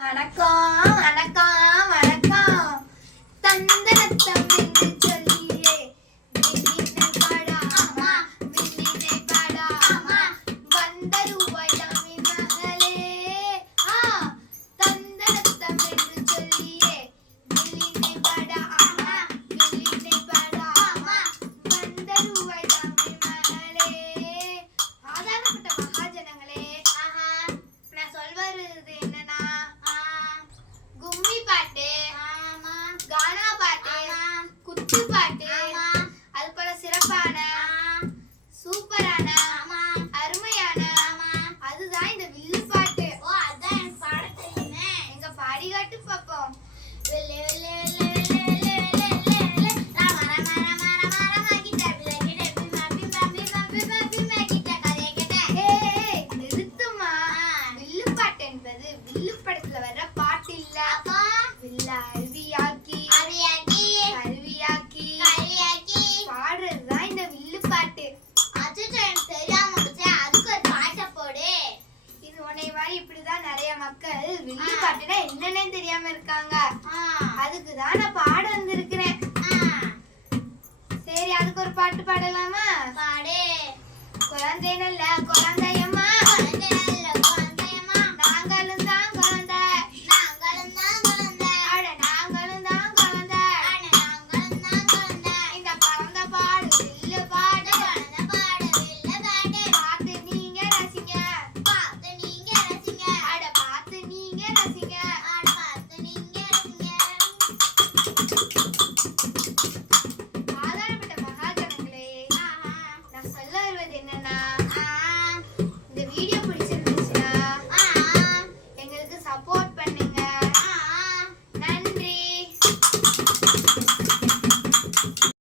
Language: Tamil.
வணக்கம் வணக்கம் வணக்கம் தந்தனத்தம் என்று சொல்லியே விண்ணினை பாடாமா விண்ணினை பாடாமா வந்தருவாய் தமிழ் மகளே தந்தனத்தம் என்று சொல்லியே விண்ணினை பாடாமா விண்ணினை பாடாமா வந்தருவாய் தமிழ் மகளே. ஆதாரப்பட்ட மகாஜனங்களே, நான் சொல்வது என்னன்னா, கும்மி பாட்டு, கானா பாட்டு, குத்து பாட்டு, அது போல சிறப்பான சூப்பரான அருமையான அதுதான் இந்த வில்லு பாட்டு. அதான் எனக்கு பாட தெரியுமே. எங்க பாடி காட்டு பாப்போம். நிறுத்துமா, வில்லு பாட்டு என்பது வில்லு படத்துல வர்ற பாட்டு இல்ல. வில்ல அருவியாக்கி கருவியாக்கி பாடுறதுதான் இந்த வில்லு பாட்டு. இது உன்னை மாதிரி இப்படிதான் நிறைய மக்கள் வில்லு பாட்டுனா என்னன்னே தெரியாம இருக்காங்க. அதுக்குதான் நான் பாட வந்திருக்கிறேன். சரி, அதுக்கு ஒரு பாட்டு பாடலாமா? குழந்தை நல்ல குழந்தையம்மா, நாங்களும் தான் குழந்தை, அட நாங்களும் தான் குழந்தை. இந்த குழந்தை பாடு வில்லு பாடு, பார்த்து நீங்க ரசிங்க, அட பார்த்து நீங்க ரசிங்க.